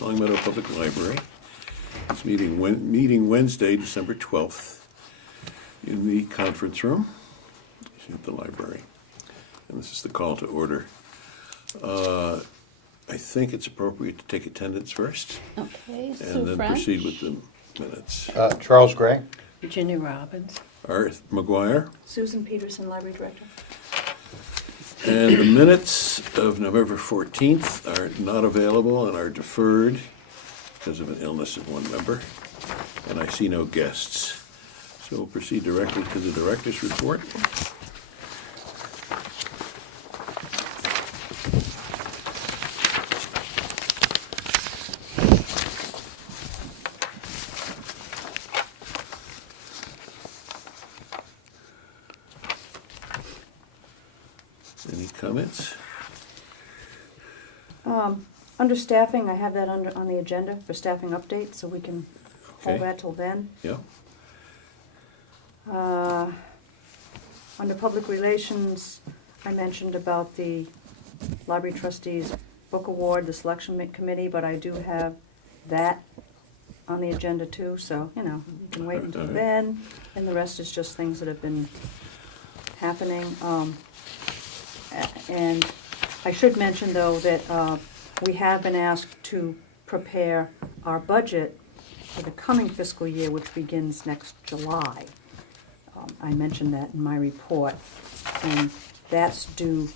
Long Meadow Public Library. It's meeting Wednesday, December 12th, in the conference room at the library. And this is the call to order. I think it's appropriate to take attendance first. Okay, Sue And then French, proceed with the minutes. Charles Gray. Virginia Robbins. Art McGuire. Susan Peterson, Library Director. And the minutes of November 14th are not available and are deferred because of an illness of one member. And I see no guests. So we'll proceed directly to the director's report. Any comments? Under staffing, I have that on the agenda for staffing update, so we can hold Okay. that till then. Yeah? Under public relations, I mentioned about the Library Trustees Book Award, the selection committee, but I do have that on the agenda too, so, you know, you can wait until then. And the rest is just things that have been happening. And I should mention, though, that we have been asked to prepare our budget for the coming fiscal year, which begins next July. I mentioned that in my report, and that's due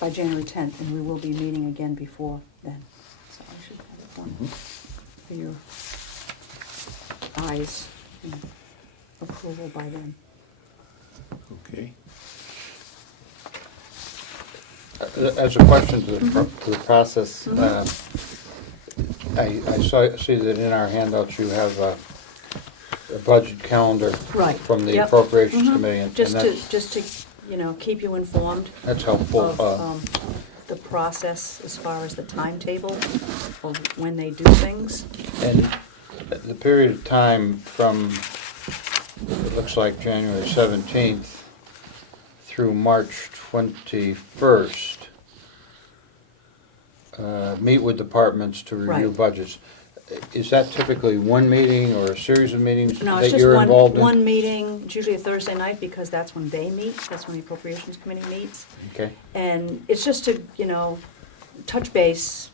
by January 10th, and we will be meeting again before then. So I should have it done for your eyes and approval by then. Okay. As a question to the process, I see that in our handouts you have a budget calendar Right. from the Yep. Appropriations Committee, and Just that's, to, you know, keep you informed that's helpful. of the process as far as the timetable of when they do things. And the period of time from, it looks like January 17th through March 21st, meet with departments to review Right. budgets. Is that typically one meeting or a series of meetings No, it's that just you're involved in? one meeting, it's usually a Thursday night, because that's when they meet, that's when the Appropriations Committee meets. Okay, And it's just to, you know, touch base,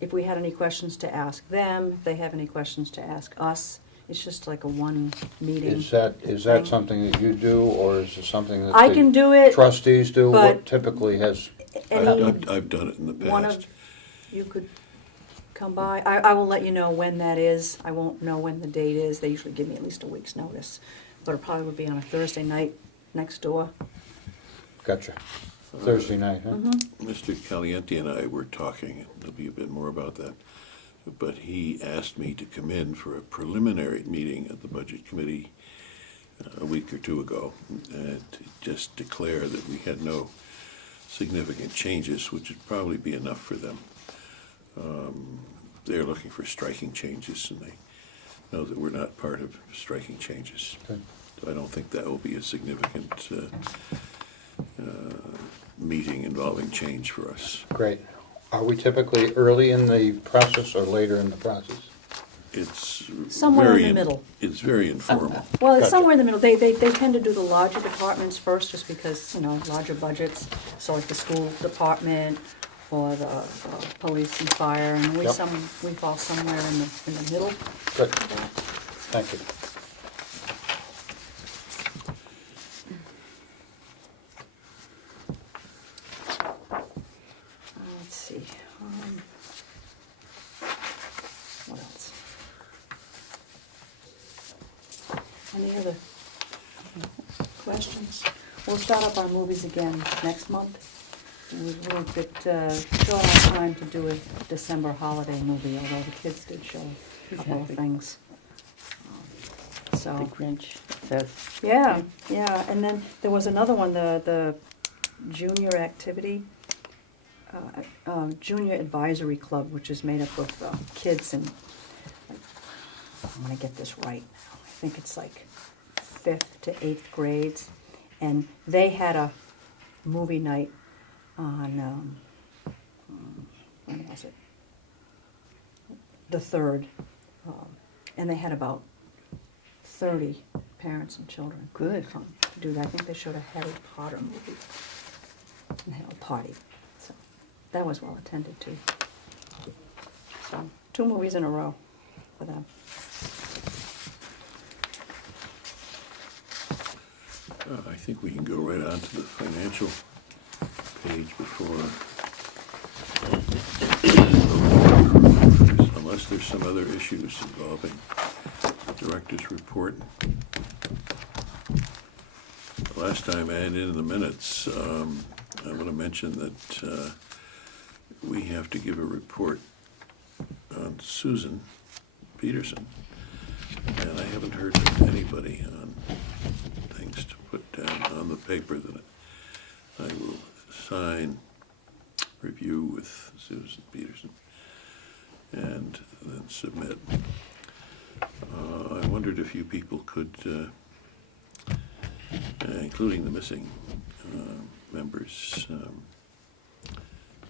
if we had any questions to ask them, if they have any questions to ask us. It's just like a one meeting. is that thing. something that you do, or is it something that I can do it, trustees do? but- What typically has, any I've done it in the one past. of you could come by. I will let you know when that is. I won't know when the date is. They usually give me at least a week's notice. But it probably would be on a Thursday night next door. gotcha, Thursday night, huh? Mr. Caliente and I were talking, and there'll be a bit more about that, but he asked me to come in for a preliminary meeting of the Budget Committee a week or two ago, and to just declare that we had no significant changes, which would probably be enough for them. They're looking for striking changes, and they know that we're not part of striking changes. Good. So I don't think that will be a significant meeting involving change for us. Great. Are we typically early in the process or later in the process? It's Somewhere in very the middle. It's very informal. Well, it's Gotcha. somewhere in the middle. They tend to do the larger departments first, just because, you know, larger budgets. So like the school department or the police and fire, and we Yep. fall somewhere in the middle. Good, of that. thank you. Let's see. What else? Any other questions? We'll start up our movies again next month. We're a little bit short on time to do a December holiday movie, although the kids did show a couple of things. The So, Grinch says. yeah, and then there was another one, the junior activity, junior advisory club, which is made up of kids in, I'm gonna get this right now, I think it's like 5th to 8th grades, and they had a movie night on when was it? The 3rd. And they had about 30 parents and children. Good. Come to do that. I think they showed a Harry Potter movie and had a party. So that was well attended too. So 2 movies in a row for them. I think we can go right on to the financial page before, unless there's some other issues involving the director's report. Last time and in the minutes, I want to mention that we have to give a report on Susan Peterson, and I haven't heard from anybody on things to put down on the paper that I will sign, review with Susan Peterson, and then submit. I wondered if you people could, including the missing members,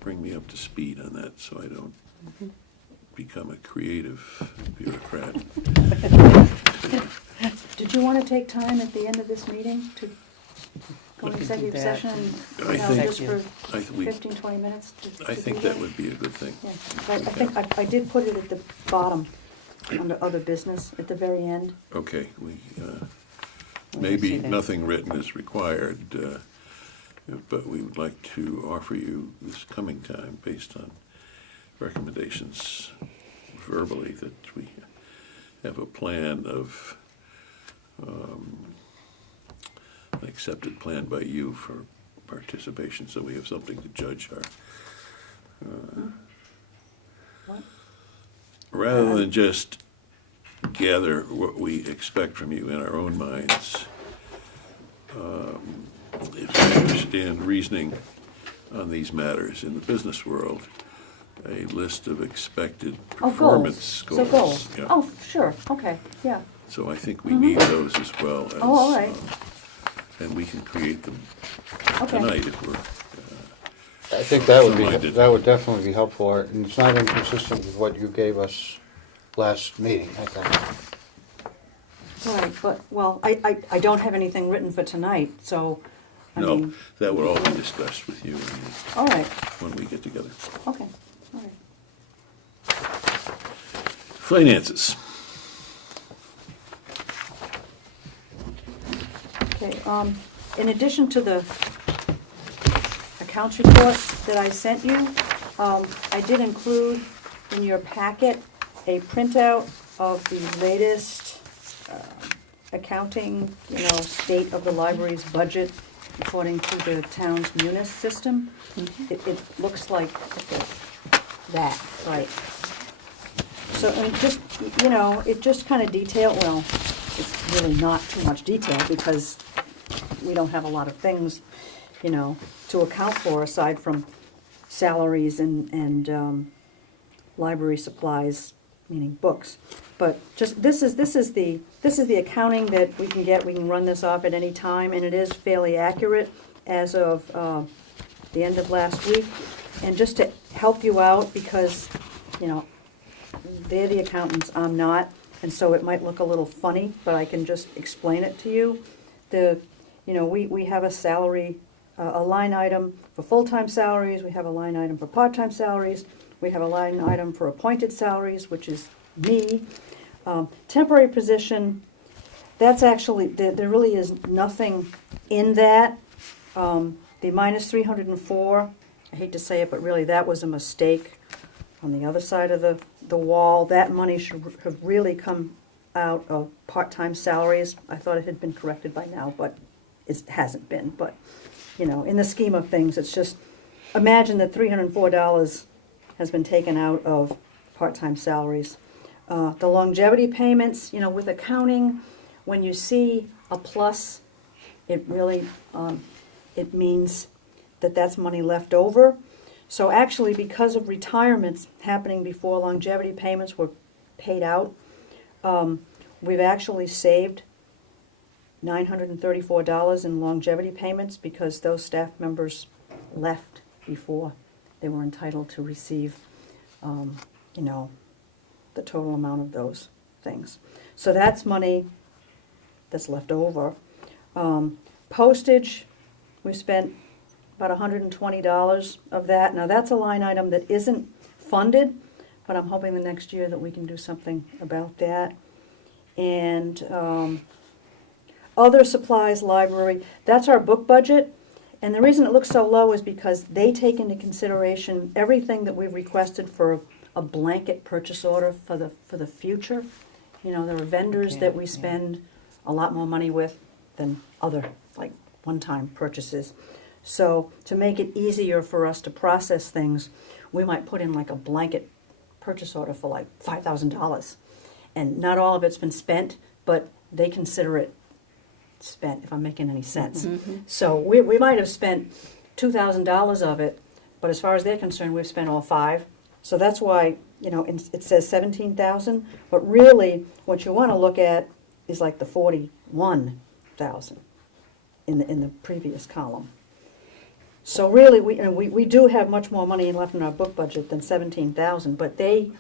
bring me up to speed on that so I don't become a creative bureaucrat. Did you want to take time at the end of this meeting to go We into could do executive that. session? I You know, think- just for I th- we- 15, 20 minutes? I think that would be a good thing. Yeah, but I think I did put it at the bottom, under other business, at the very end. Okay, We maybe can see that. nothing written is required, but we would like to offer you this coming time, based on recommendations verbally, that we have a plan of, an accepted plan by you for participation, so we have something to judge our, What? rather than just gather what we expect from you in our own minds. If I understand reasoning on these matters in the business world, a list of expected Oh, performance goals. So goals. Yeah. Oh, sure, okay, yeah. So I think we need those as well as. Oh, all right. And we can create them Okay. tonight if we're, I think that would Minded. be, that would definitely be helpful, Art, and it's not inconsistent with what you gave us last meeting, I think. Right, but, well, I don't have anything written for tonight, so, I no, mean, that would all be discussed with you all right, when we get together. okay, all right. Finances. Okay, in addition to the accounts report that I sent you, I did include in your packet a printout of the latest accounting, state of the library's budget according to the town's munis system. It looks like that, right? So, and it just kind of well, it's really not too much detail because we don't have a lot of things, to account for aside from salaries and library supplies, meaning books. But just, this is the accounting that we can get. We can run this off at any time, and it is fairly accurate as of the end of last week. And just to help you out, because, they're the accountants, I'm not, and so it might look a little funny, but I can just explain it to you. We have a salary, a line item for full-time salaries, we have a line item for part-time salaries, we have a line item for appointed salaries, which is me. Temporary position, that's actually, there really is nothing in that. The minus 304, I hate to say it, but really that was a mistake on the other side of the wall. That money should have really come out of part-time salaries. I thought it had been corrected by now, but it hasn't been. But, in the scheme of things, it's just, imagine that $304 has been taken out of part-time salaries. The longevity payments, with accounting, when you see a plus, it really, it means that that's money left over. So actually, because of retirements happening before longevity payments were paid out, we've actually saved $934 in longevity payments because those staff members left before they were entitled to receive you know, the total amount of those things. So that's money that's left over. Postage, we spent about $120 of that. Now, that's a line item that isn't funded, but I'm hoping the next year that we can do something about that. And other supplies, library, that's our book budget. And the reason it looks so low is because they take into consideration everything that we've requested for a blanket purchase order for the future. You know, there are vendors Okay, that we yeah. spend a lot more money with than other, like, one-time purchases. So to make it easier for us to process things, we might put in like a blanket purchase order for like $5,000. And not all of it's been spent, but they consider it spent, if I'm making any sense. So we might have spent $2,000 of it, but as far as they're concerned, we've spent all five. So that's why, you know, it says 17,000, but really what you want to look at is like the 41,000 in the previous column. So really, we do have much more money left in our book budget than 17,000, but they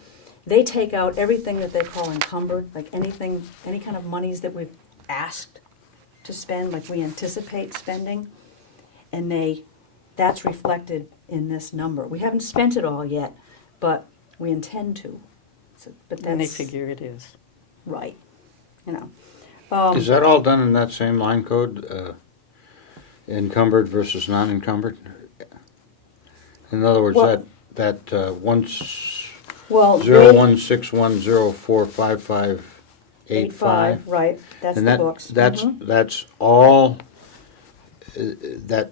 take out everything that they call encumbered, like any kind of monies that we've asked to spend, like we anticipate spending, and that's reflected in this number. We haven't spent it all yet, but we intend to. So, but And they that's figure it is. right, you know. Is that all done in that same line code, encumbered versus non-encumbered? In other words, Well- that once Well, 0161045585, right, that's and the books. Mhm. that's all. That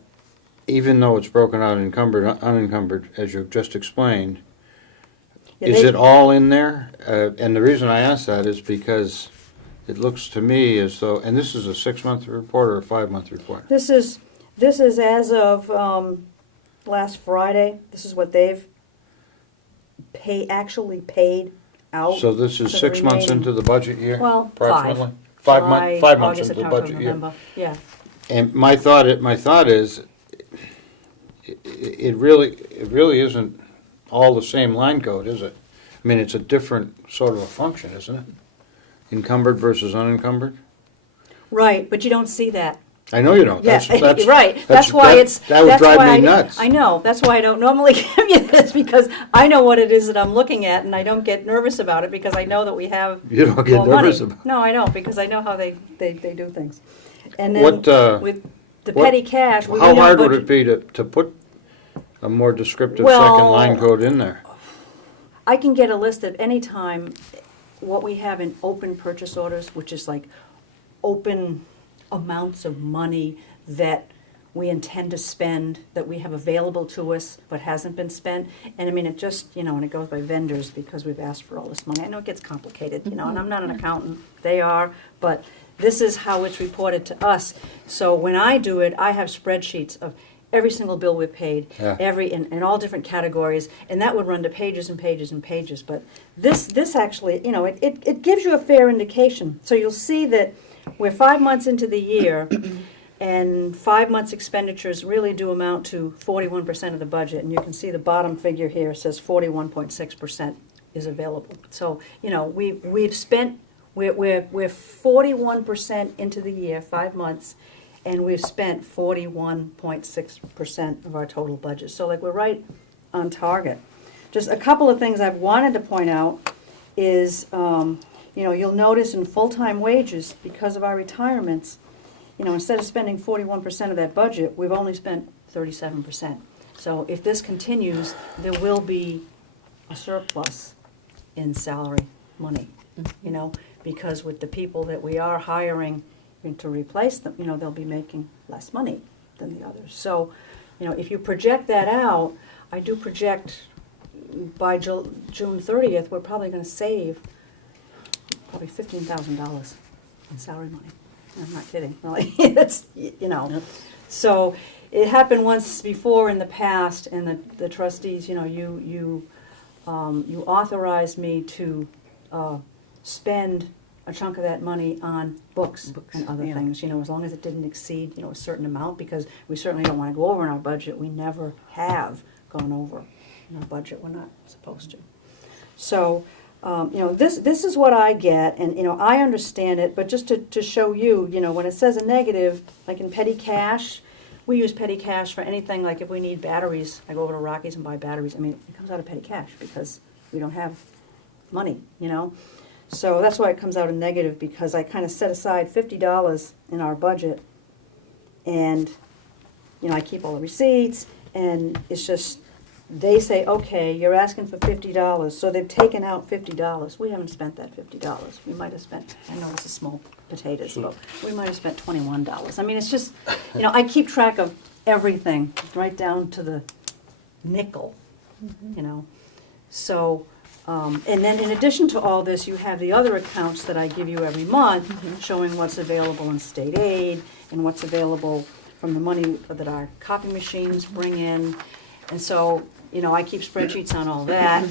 even though it's broken out encumbered, unencumbered, as you've just explained, Yeah, is they- it all in there? And the reason I ask that is because it looks to me as though, and this is a 6-month report or a 5-month report. This is as of last Friday. This is what they've actually paid out. So this is for the 6 months remaining- into the budget year? Well, approximately? five. Five July, months August, into the September, budget year. November. Yeah. And my thought is, it really isn't all the same line code, is it? I mean, it's a different sort of a function, isn't it? Encumbered versus unencumbered? Right, but you don't see that. I know you don't. Yeah, That's right. That's why it's. That would that's drive why me nuts. I know. That's why I don't normally give you this, because I know what it is that I'm looking at, and I don't get nervous about it because I know that we have You don't get more money. nervous about it. No, I don't, because I know how they do things. And then What, with the what- petty cash, we How don't hard would it budget- be to put a more descriptive Well- second line code in there? I can get a list of any time what we have in open purchase orders, which is like open amounts of money that we intend to spend, that we have available to us but hasn't been spent. And I mean, it just, and it goes by vendors because we've asked for all this money. I know it gets complicated, and I'm not an accountant, they are, but this is how it's reported to us. So when I do it, I have spreadsheets of every single bill we've paid, Yeah. in all different categories, and that would run to pages and pages and pages. But this actually, it gives you a fair indication. So you'll see that we're 5 months into the year, and 5 months expenditures really do amount to 41% of the budget. And you can see the bottom figure here says 41.6% is available. So, we've spent, we're 41% into the year, 5 months, and we've spent 41.6% of our total budget. So like we're right on target. Just a couple of things I've wanted to point out is, you'll notice in full-time wages, because of our retirements, instead of spending 41% of that budget, we've only spent 37%. So if this continues, there will be a surplus in salary money, because with the people that we are hiring to replace them, they'll be making less money than the others. So, if you project that out, I do project by June 30th, we're probably going to save probably $15,000 in salary money. I'm not kidding. Really. It's, So it happened once before in the past, and the trustees, you authorized me to spend a chunk of that money on books and other yeah. things, as long as it didn't exceed, a certain amount, because we certainly don't want to go over in our budget. We never have gone over in our budget. We're not supposed to. So, this is what I get, and, I understand it, but just to show you, when it says a negative, like in petty cash, we use petty cash for anything, like if we need batteries, I go over to Rockies and buy batteries. I mean, it comes out of petty cash because we don't have money, So that's why it comes out a negative, because I kind of set aside $50 in our budget, and, I keep all the receipts, and it's just, they say, okay, you're asking for $50, so they've taken out $50. We haven't spent that $50. We might have spent, I know this is small potatoes, but we might have spent $21. I mean, it's just, I keep track of everything, right down to the nickel, So, and then in addition to all this, you have the other accounts that I give you every month, showing what's available in state aid and what's available from the money that our copy machines bring in. And so, I keep spreadsheets on all that.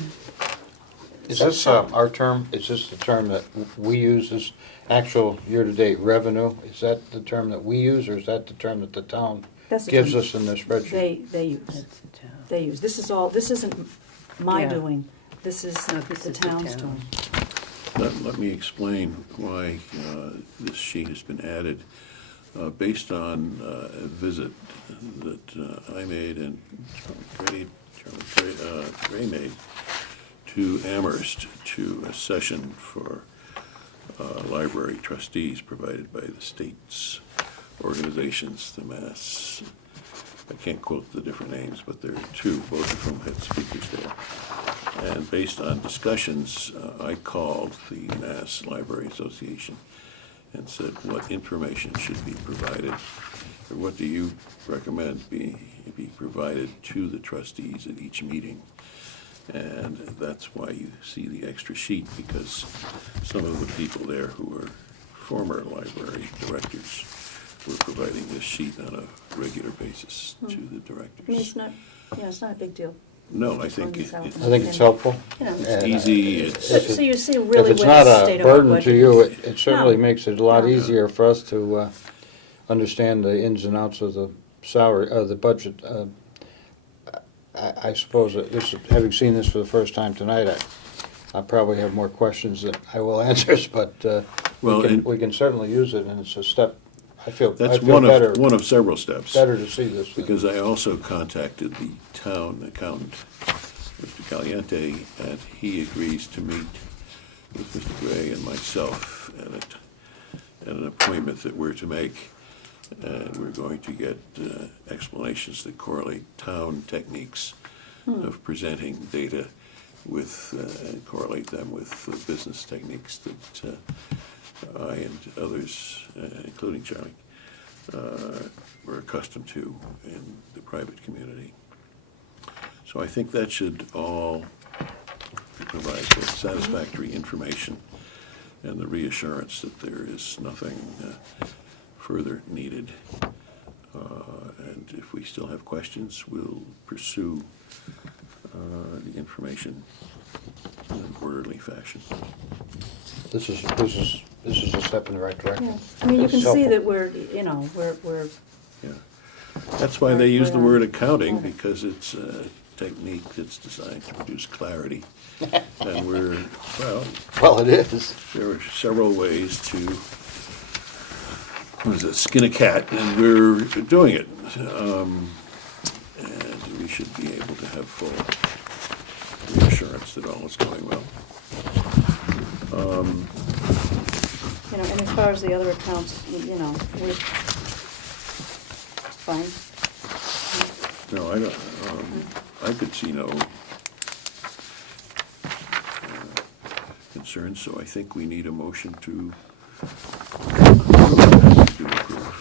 Is this our term, is this the term that we use as actual year-to-date revenue? Is that the term that we use, or is that the term that the town That's the gives term us in the spreadsheet? They use. That's the town. They use. This isn't my Yeah. doing. This is No, this the is the town's town. doing. Let me explain why this sheet has been added. Based on a visit that I made and Charlie Gray made to Amherst to a session for library trustees provided by the state's organizations, the Mass. I can't quote the different names, but there are two, both of whom had speakers there. And based on discussions, I called the Mass Library Association and said, what information should be provided, or what do you recommend be provided to the trustees at each meeting? And that's why you see the extra sheet, because some of the people there who were former library directors were providing this sheet on a regular basis to the I mean, directors. it's not a big deal. No, I think It's on this I think it's helpful. it's easy, it's, So you see If really it's where not the a state of our burden to budget you, is. it certainly No. makes it a lot No. easier for us to understand the ins and outs of the salary, the budget. I suppose that this, having seen this for the first time tonight, I probably have more questions than I will answers, but Well, and- we can certainly use it, and it's a step. I feel that's better, one of several steps. better to see this. Because I also contacted the town accountant, Mr. Caliente, and he agrees to meet with Mr. Gray and myself at an appointment that we're to make. And we're going to get explanations that correlate town techniques of presenting data with, and correlate them with business techniques that I and others, including Charlie, were accustomed to in the private community. So I think that should all provide both satisfactory information and the reassurance that there is nothing further needed. And if we still have questions, we'll pursue the information in an orderly fashion. This is a step in the right direction. Yeah. I mean, you can It's see helpful. that we're Yeah. That's why they use the Right. word accounting, because it's a technique that's designed to produce clarity. And Well, it is. there are several ways to, skin a cat, and we're doing it. And we should be able to have full reassurance that all is going well. and as far as the other accounts, we're fine. No, I don't, I could see no concerns, so I think we need a motion to approve.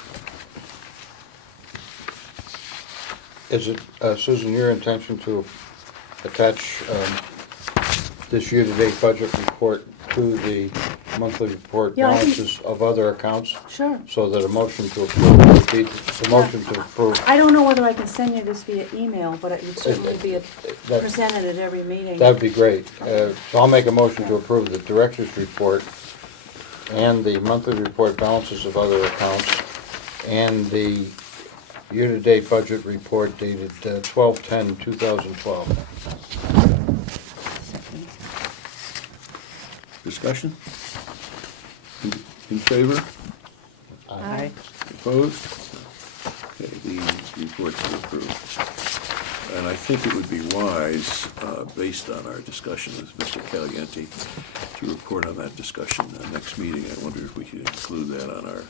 Is it, Susan, your intention to attach this year-to-date budget report to the monthly report Yeah, I think- balances of other accounts? Sure. So that a motion to approve would be, the motion to approve, I don't know whether I can send you this via email, but it would certainly be that- presented at every meeting. that'd be great. So I'll make a motion to approve the director's report and the monthly report balances of other accounts and the year-to-date budget report dated 12/10/2012. Discussion? In favor? Aye. Opposed? Okay, the reports are approved. And I think it would be wise, based on our discussion with Mr. Caliente, to report on that discussion next meeting. I wonder if we could include that on our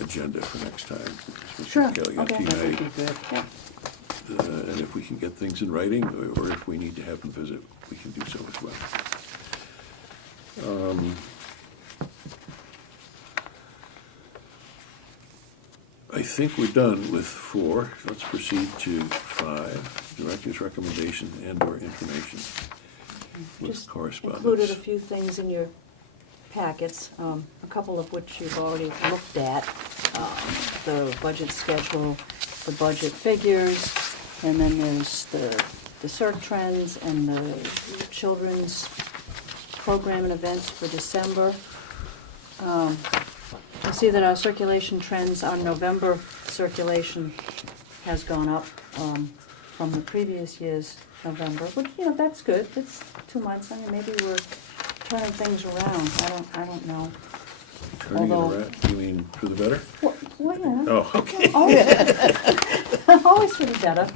agenda for next time. Mr. Sure, Caliente okay. and That I, would be good. Yeah. and if we can get things in writing, or if we need to have them visit, we can do so as well. I think we're done with 4. Let's proceed to 5, director's recommendation and/or information with Just correspondence. included a few things in your packets, a couple of which you've already looked at. The budget schedule, the budget figures, and then there's the CERC trends and the children's program and events for December. You see that our circulation trends, our November circulation has gone up from the previous year's November, which, that's good. It's 2 months. I mean, maybe we're turning things around. I don't know. Turning it although- around, you mean for the better? Well, yeah. Oh, okay. Always for the better.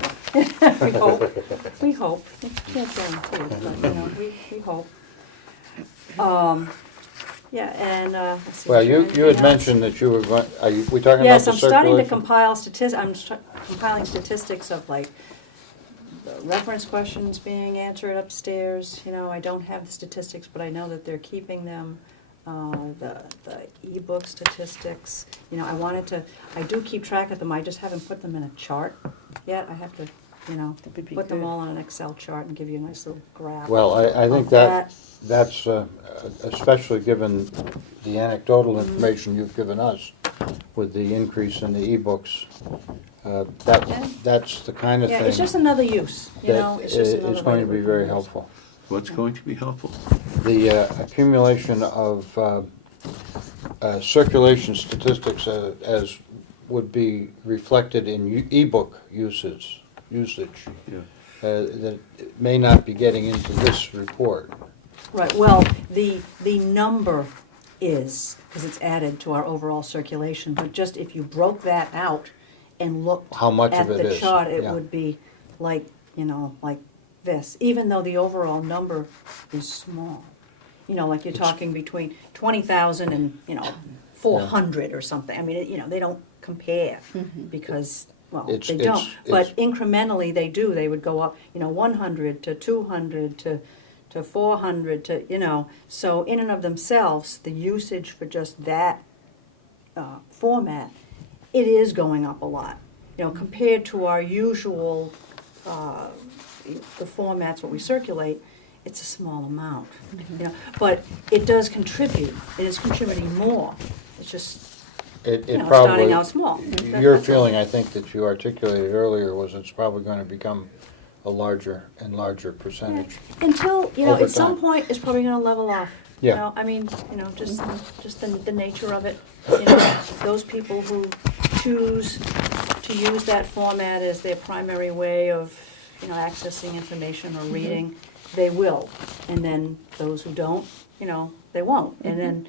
We hope. We hope. We can't guarantee it, but, we hope. Yeah, and, let's see. Well, is there you anything had else? mentioned that you were going, are we talking about Yes, the I'm starting to circulation? compile compiling statistics of like the reference questions being answered upstairs. I don't have the statistics, but I know that they're keeping them. The ebook statistics, I do keep track of them. I just haven't put them in a chart yet. I have to, That would be put them good. all on an Excel chart and give you a nice little graph. Well, I think of that's, especially given the anecdotal information you've given us with the increase in the ebooks, Yeah. that's the kind of Yeah, thing it's just another use, that it's just another is way going to that be we very can use. helpful. What's going to be helpful? The accumulation of circulation statistics as would be reflected in ebook usage Yeah. that may not be getting into this report. Right, well, the number is, because it's added to our overall circulation, but just if you broke that out and looked How much at of it the is, chart, it yeah. would be like, like this, even though the overall number is small. Like you're talking between 20,000 and, 400 or something. I mean, they don't compare because, well, It's- they don't. it's- But incrementally, they do. They would go up, 100 to 200 to 400 to, so in and of themselves, the usage for just that format, it is going up a lot. Compared to our usual, the formats, what we circulate, it's a small amount. But it does contribute. It is contributing more. It's just, It starting probably, out small. your That's all. feeling, I think, that you articulated earlier was it's probably going to become a larger and larger percentage. Until, Over at some time. point, it's probably gonna level off. Yeah. I mean, just the nature of it. Those people who choose to use that format as their primary way of, accessing information or reading, they will. And then those who don't, they won't. And then,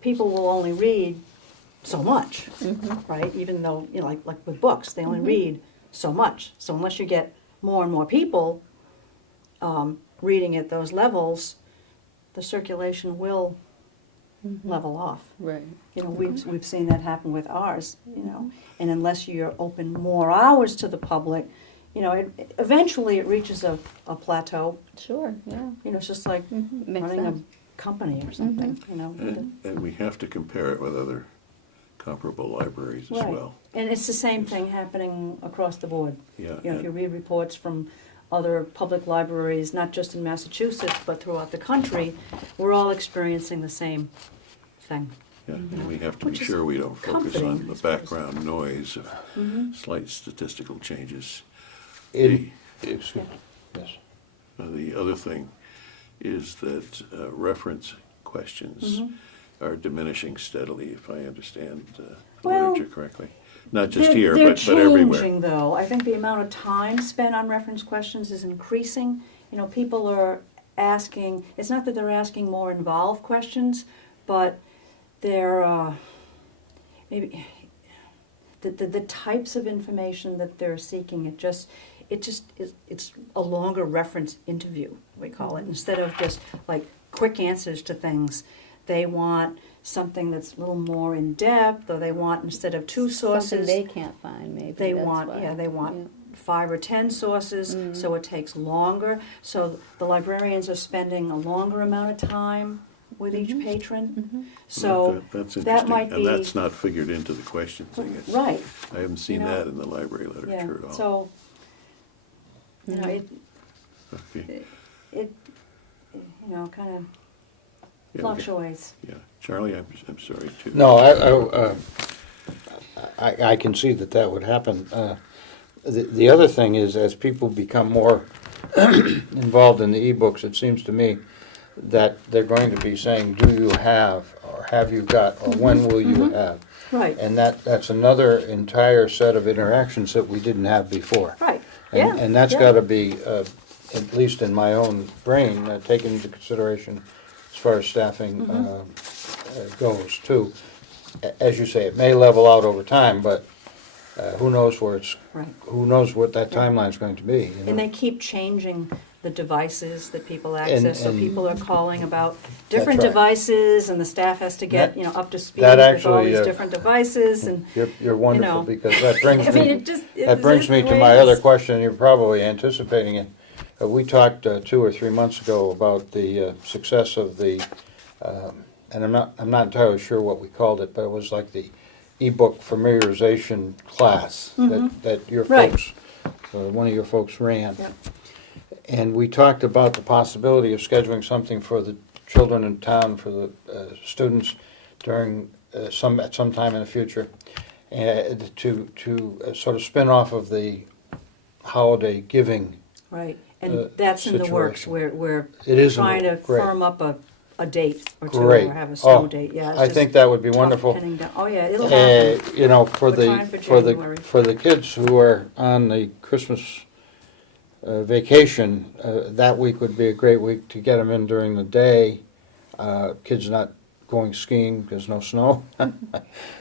people will only read so much, right? Even though, like with books, they only read so much. So unless you get more and more people reading at those levels, the circulation will level off. Right. We've seen that happen with ours, and unless you're open more hours to the public, eventually it reaches a plateau. Sure, yeah. It's just like Makes running sense. a company or something, And we have to compare it with other comparable libraries as Right. well. And it's the same thing happening across the board. Yeah. If you read reports from other public libraries, not just in Massachusetts, but throughout the country, we're all experiencing the same thing. Yeah, and we have to be Which is sure we don't focus comforting, on I the suppose. background noise of slight statistical changes. Excuse me, yes. The other thing is that reference questions are diminishing steadily, if I understand the Well, literature correctly. Not just They're- here, they're but everywhere. changing, though. I think the amount of time spent on reference questions is increasing. People are asking, it's not that they're asking more involved questions, but they're, maybe, the types of information that they're seeking, it's a longer reference interview, we call it, instead of just like quick answers to things. They want something that's a little more in depth, or they want, instead of 2 sources, Something they can't find, maybe. they that's want, why. yeah, they want 5 or 10 sources, so it takes longer. So the librarians are spending a longer amount of time with each patron. So That's that interesting, might and be, that's not figured into the questions, I guess. right, I haven't seen You know, that in the library yeah, literature at all. so, you know, Okay, it, you know, kind of yeah, okay. fluctuates. Yeah, Charlie, I'm sorry too. No, I can see that would happen. The other thing is, as people become more involved in the e-books, it seems to me that they're going to be saying, do you have, or have you got, or when will you have? Right, And that's another entire set of interactions that we didn't have before. right, And, yeah. and that's yeah. got to be, at least in my own brain, taken into consideration as far as staffing goes too. As you say, it may level out over time, but who knows where it's, Right. who knows what that timeline's going to be. You know? And they keep changing the devices that people access, so and people are calling about different right. devices, and the staff has to get, That- up to speed that with all actually, these different devices, and, You're wonderful, know. because that brings I mean, me, it just, that brings me to my other question. You're probably anticipating it. We talked 2 or 3 months ago about the success of the, and I'm not entirely sure what we called it, but it was like the ebook familiarization class that your Right. folks, one of your folks ran. Yep. And we talked about the possibility of scheduling something for the children in town, for the students during at some time in the future, to sort of spin off of the holiday giving. Right, and that's in the works, we're It is in trying the- to great. firm up a date or 2, Great. or have a snow Oh, date, yeah. it's I just think that would be tough wonderful. pinning down. Oh, yeah, it'll happen. You know, for We're the trying for January. for the kids who are on the Christmas vacation, that week would be a great week to get them in during the day. Kids not going skiing, there's no snow.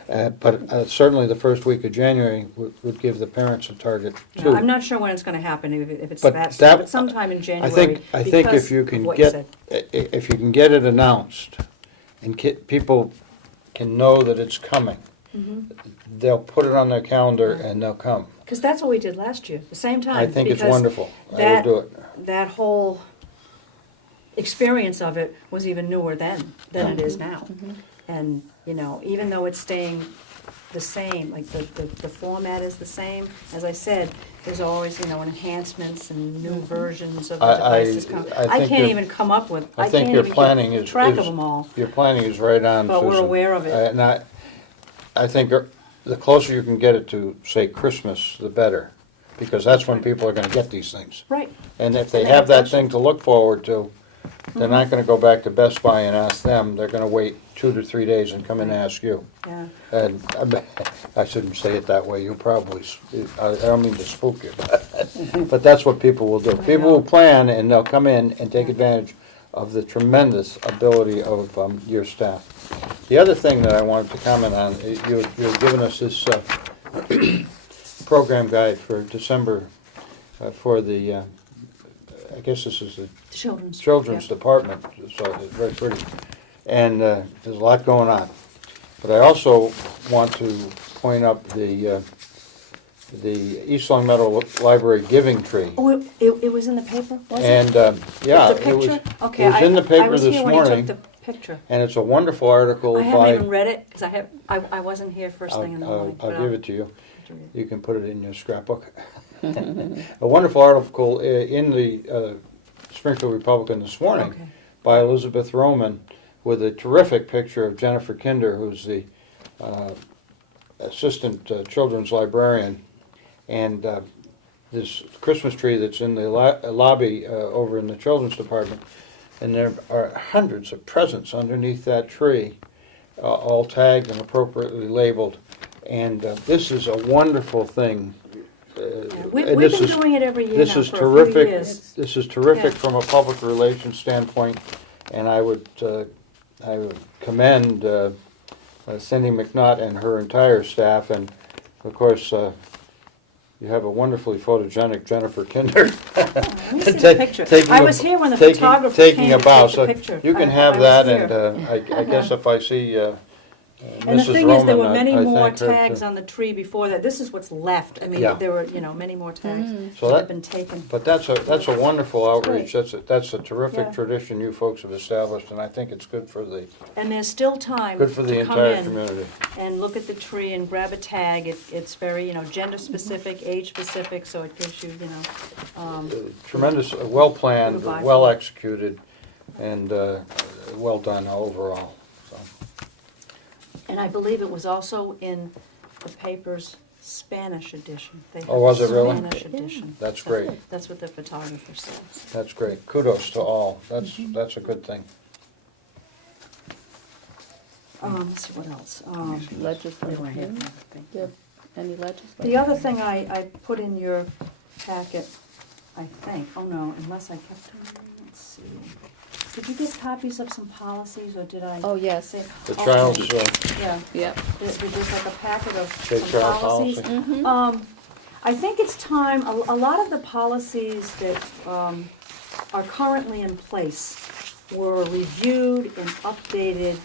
But certainly the first week of January would give the parents a target Yeah, too. I'm not sure when it's gonna happen, if it's But that soon, that- but sometime in I January. think because if you of can what get, said. if you can get it announced, and people can know that it's coming, they'll put it on their calendar and they'll come. Because that's what we did last year, the same time. I think it's because wonderful. I would that- do it. That whole experience of it was even newer then than it is now. And, even though it's staying the same, like the format is the same, as I said, there's always, enhancements and new versions of the devices come. I I think can't you're- even come up with, I I think can't your even planning keep is track of them all. Your planning is right on, But we're Susan. aware of it. And I think the closer you can get it to, say, Christmas, the better, because that's when people are gonna get these things. Right, And if they And they have have that questions. thing to look forward to, they're not gonna go back to Best Buy and ask them, they're gonna wait 2 to 3 days and come and Right. ask you. yeah. And I shouldn't say it that way, you probably, I don't mean to spook you, but that's what people will do. People will plan and they'll come in and take advantage of the tremendous ability of your staff. The other thing that I wanted to comment on, you've given us this program guide for December for the, I guess this is the Children's Yep. Department, so it's very pretty. And there's a lot going on. But I also want to point up the East Long Meadow Library Giving Tree. Oh, it was in the paper, was it? And, yeah, The it was, picture? Okay, it was in the I paper was this here when you morning, took the picture. and it's a wonderful article I haven't even by, read it, because I wasn't here first thing in the morning. I'll but give it to you. read it. You can put it in your scrapbook. A wonderful article in the Springfield Republican this morning Okay. by Elizabeth Roman with a terrific picture of Jennifer Kinder, who's the assistant children's librarian, and this Christmas tree that's in the lobby over in the children's department, and there are hundreds of presents underneath that tree, all tagged and appropriately labeled, and this is a wonderful thing We've and been this is, doing it every year this now is for a few terrific. years. This is terrific Yeah. from a public relations standpoint, and I would commend Cindy McNutt and her entire staff, and of course, you have a wonderfully photogenic Jennifer Kinder. Let me see the picture. I was here when the photographer taking came a to bow, take so the picture. you can I have was that, here. and I guess if I see And the Mrs. thing is, there Roman, were many I more thank her, tags too. on the tree before that. This is what's left. I mean, Yeah. there were, many more tags So that that- have been taken. But that's a wonderful outreach. great. That's a terrific Yeah. tradition you folks have established, and I think it's good for the And there's still time good for the to come entire in community. and look at the tree and grab a tag. It's very, gender specific, age specific, so it gives you, Tremendous, well planned, Goodbye. well executed, and well done overall. So. and I believe it was also in the paper's Spanish edition. They have Oh, was a it really? Spanish edition. That's So great. That's what the photographer says. That's great. Kudos to all. That's a good thing. Let's see what else. Legislative. Yep. Any legislative? The other thing I put in your packet, I think, oh no, unless I kept them, let's see. Did you get copies of some policies, or did I? Oh, yes. say- The okay, child's Yeah, Yep. there's like a packet of Take some child policies. policy. Mm-hmm. I think it's time, a lot of the policies that are currently in place were reviewed and updated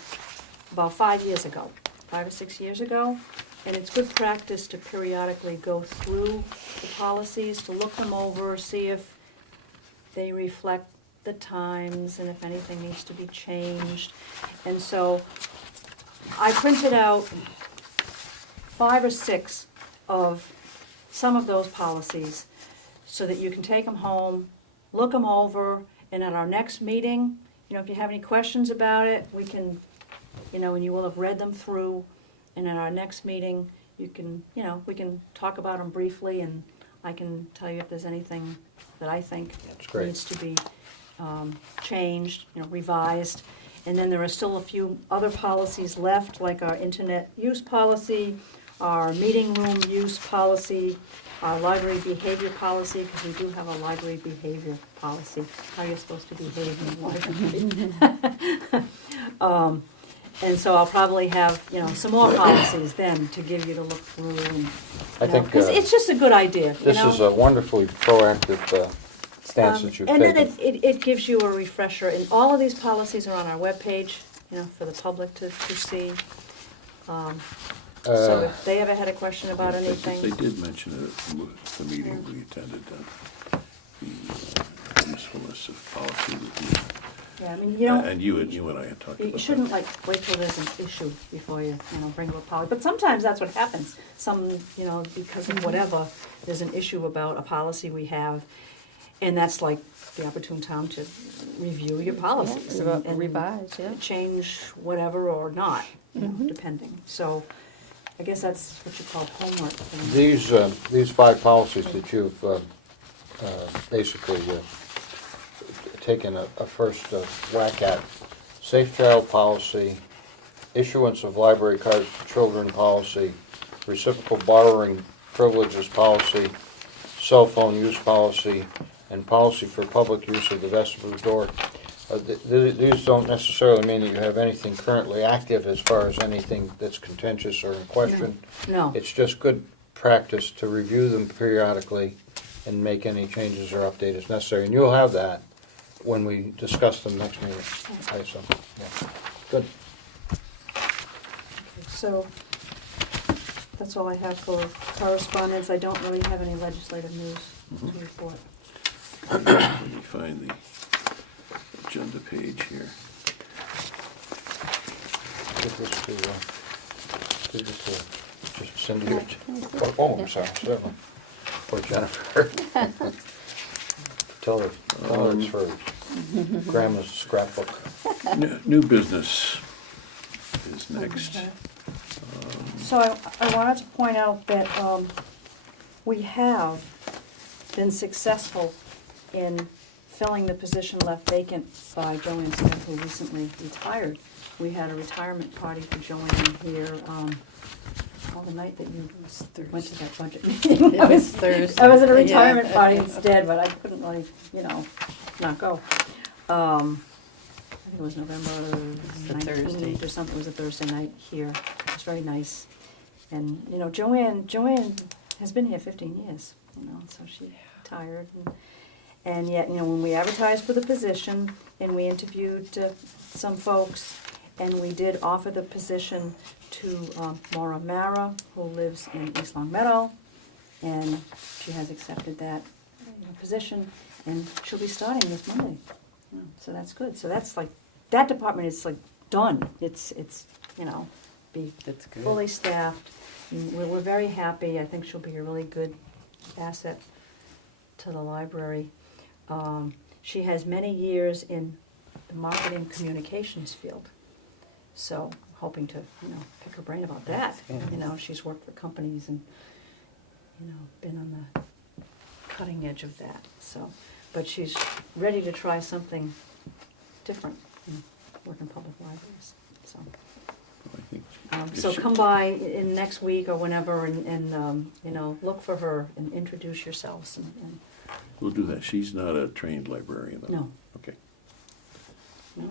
about 5 years ago, 5 or 6 years ago. And it's good practice to periodically go through the policies, to look them over, see if they reflect the times and if anything needs to be changed. And so I printed out 5 or 6 of some of those policies so that you can take them home, look them over, and at our next meeting, if you have any questions about it, we can, and you will have read them through, and at our next meeting, you can, we can talk about them briefly, and I can tell you if there's anything that I think That's great. needs to be changed, revised. And then there are still a few other policies left, like our internet use policy, our meeting room use policy, our library behavior policy, because we do have a library behavior policy, how you're supposed to behave in the library. And so I'll probably have, some more policies then to give you to look through, and, I think because it's just a good idea, this is a wonderfully proactive stance that you've And then taken. it gives you a refresher, and all of these policies are on our webpage, for the public to see. So if they ever had a question about They anything, did mention it at the meeting we attended, the usefulness of policy review. yeah, I mean, you don't, And you and I had talked about that. you shouldn't wait till there's an issue before you, bring up a policy. But sometimes that's what happens. Because of whatever, there's an issue about a policy we have, and that's like the opportune time to review your policies. and Revise, yeah. change whatever or not, depending. So I guess that's what you call homework. These 5 policies that you've basically taken a first whack at: safe child policy, issuance of library cards to children policy, reciprocal borrowing privileges policy, cell phone use policy, and policy for public use of the vestibule door. These don't necessarily mean that you have anything currently active as far as anything that's contentious or in question. No. It's just good practice to review them periodically and make any changes or updates as necessary. And you'll have that when we discuss them next meeting, I assume. Yeah. Good. So that's all I have for correspondence. I don't really have any legislative news to report. Let me find the agenda page here. Give this to just Cindy or, oh, I'm sorry, certainly. Or Jennifer. Tell her it's for Grandma's scrapbook. New business is next. So I wanted to point out that we have been successful in filling the position left vacant by Joanne Smith, who recently retired. We had a retirement party for Joanne here well, the night that you Thursday. went to that budget meeting. It was Thursday. I was at a retirement Yeah. party instead, but I couldn't really, not go. I think it was November a Thursday. 19th or something, it was a Thursday night here. It was very nice. And, Joanne has been here 15 years, so she's retired. And yet, when we advertised for the position and we interviewed some folks, and we did offer the position to Maura Mara, who lives in East Long Meadow, and she has accepted that position, and she'll be starting this Monday. So that's good. So that's like, that department is like done. It's be That's good. fully staffed. And we're very happy. I think she'll be a really good asset to the library. She has many years in the marketing communications field. So hoping to, pick her brain about that. She's worked for companies and, been on the cutting edge of that. So, but she's ready to try something different and work in public libraries. So, I think so come by in next week or whenever and look for her and introduce yourselves and we'll do that. She's not a trained librarian, though? No. Okay. no.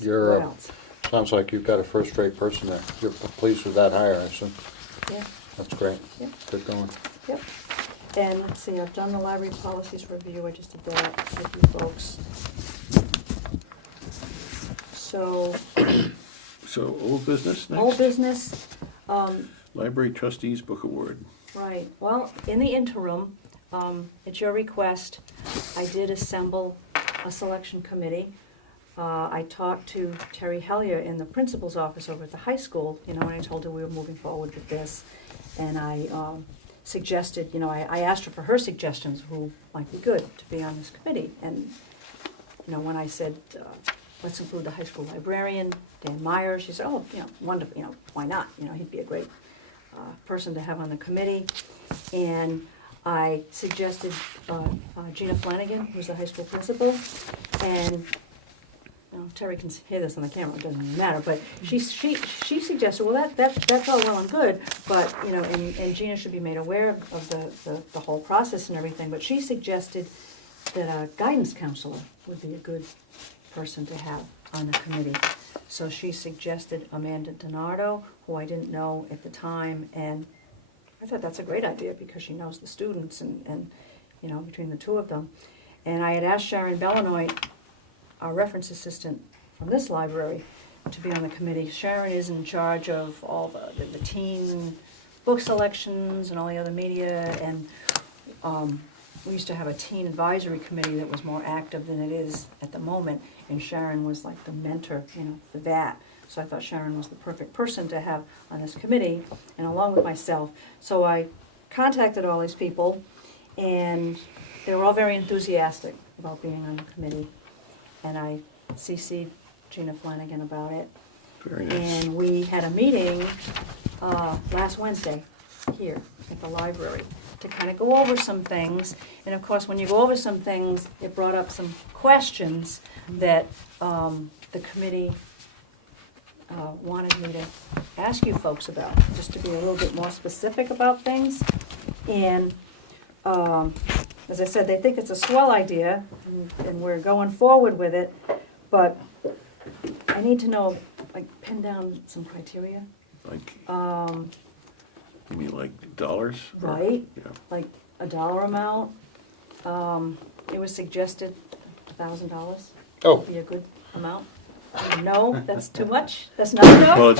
You're, What else? sounds like you've got a first-rate person there. You're pleased with that hire, I assume? Yeah, That's great. Yeah. Good going. yep. And let's see, I've done the library policies review, I just did that with you folks. So, So, old business next? old business, Library Trustees Book Award. right, well, in the interim, at your request, I did assemble a selection committee. I talked to Terry Hellier in the principal's office over at the high school, and I told her we were moving forward with this. And I suggested, I asked her for her suggestions, who might be good to be on this committee. And, when I said, let's include the high school librarian, Dan Meyer, she said, oh, wonderful, why not? He'd be a great person to have on the committee. And I suggested Gina Flanagan, who's the high school principal, and Terry can hear this on the camera, it doesn't even matter, but she suggested, well, that's all well and good, but, and Gina should be made aware of the whole process and everything, but she suggested that a guidance counselor would be a good person to have on the committee. So she suggested Amanda DiNardo, who I didn't know at the time, and I thought that's a great idea because she knows the students and between the two of them. And I had asked Sharon Bellanoy, our reference assistant from this library, to be on the committee. Sharon is in charge of all the teen book selections and all the other media, and we used to have a teen advisory committee that was more active than it is at the moment, and Sharon was like the mentor, for that. So I thought Sharon was the perfect person to have on this committee, and along with myself. So I contacted all these people, and they were all very enthusiastic about being on the committee. And I CC'd Gina Flanagan about it. Very nice. And we had a meeting last Wednesday here at the library to kind of go over some things. And of course, when you go over some things, it brought up some questions that the committee wanted me to ask you folks about, just to be a little bit more specific about things. And as I said, they think it's a swell idea, and we're going forward with it, but I need to know, pin down some criteria. Like, you mean like dollars? Or- Right. Yeah. Like a dollar amount. It was suggested $1,000 Oh, would be a good amount. No, that's too much? That's not enough? Well,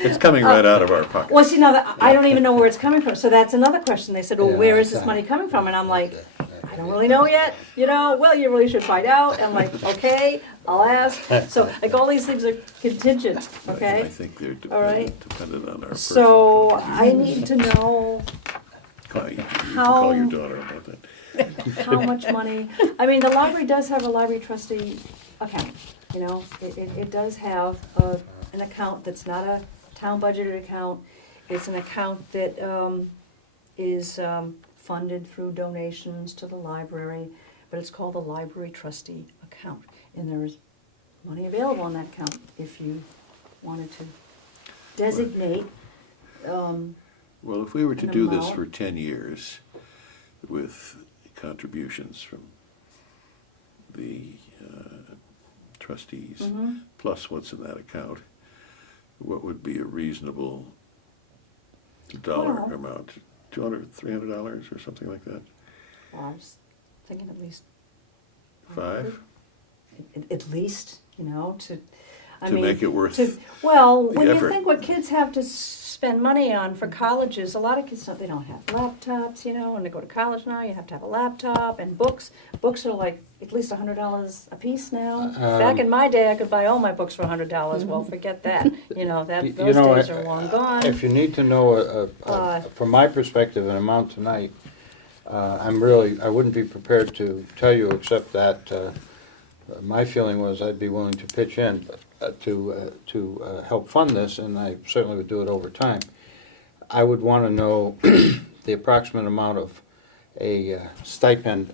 it's coming right out of our pocket. Well, see, now, I don't even know where it's coming from, so that's another question. They said, well, Yeah, where is this exactly. money coming from? And I'm like, I don't really know yet, well, you really should find out. I'm like, okay, I'll ask. So, all these things are contingent, I okay? think they're All right. dependent on our So, personal I need to know contribution. You can how- call your daughter about that. how much money. I mean, the library does have a library trustee account, It does have an account that's not a town budgeted account. It's an account that is funded through donations to the library, but it's called the library trustee account. And there is money available in that account if you wanted to designate, Well, if we were to An do this amount. for 10 years with contributions from the trustees, Mhm. plus what's in that account, what would be a reasonable dollar Well- amount? $200, $300 or something like that? well, I was thinking at least. 5? At least, I To mean, make it worth well, the when you effort. think what kids have to spend money on for colleges, a lot of kids, they don't have laptops, and they go to college now, you have to have a laptop, and books. Books are like at least $100 a piece now. Back in my day, I could buy all my books for $100. Well, forget that. Those days are long gone. If you need to know, from my perspective, an amount tonight, I wouldn't be prepared to tell you, except that my feeling was I'd be willing to pitch in to help fund this, and I certainly would do it over time. I would want to know the approximate amount of a stipend